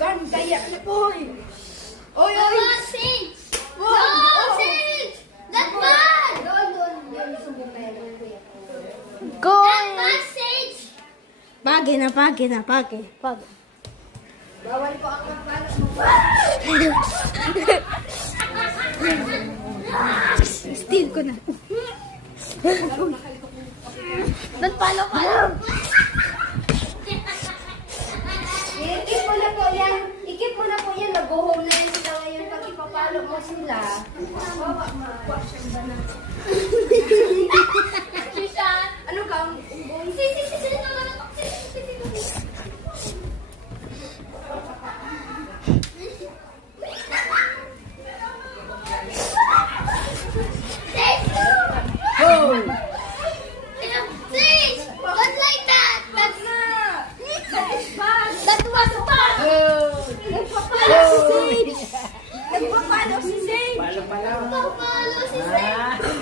Gan, kaya na po. Oy, oy. Sage! No, Wow. Sage! That bad! Doon, sumbong kaya ng kuya. Go! That bad, Sage! Pagi na, pagi na, pagi. Pagi. Bawal po ang kapalat mo. Steal ko na. Don't follow, follow. Ikip mo na po yan. Ikip mo na po yan. Nag-go-home na yan sila ngayon. Pag ipapalo mo sila. Bawa, makuha siyang banat. Shishan! Ano ka? Ang unggoy? Sage! Don't like that! That's bad! That was bad! Nagpapalo si Sage! Nagpapalo si Sage! Papalo si Sage!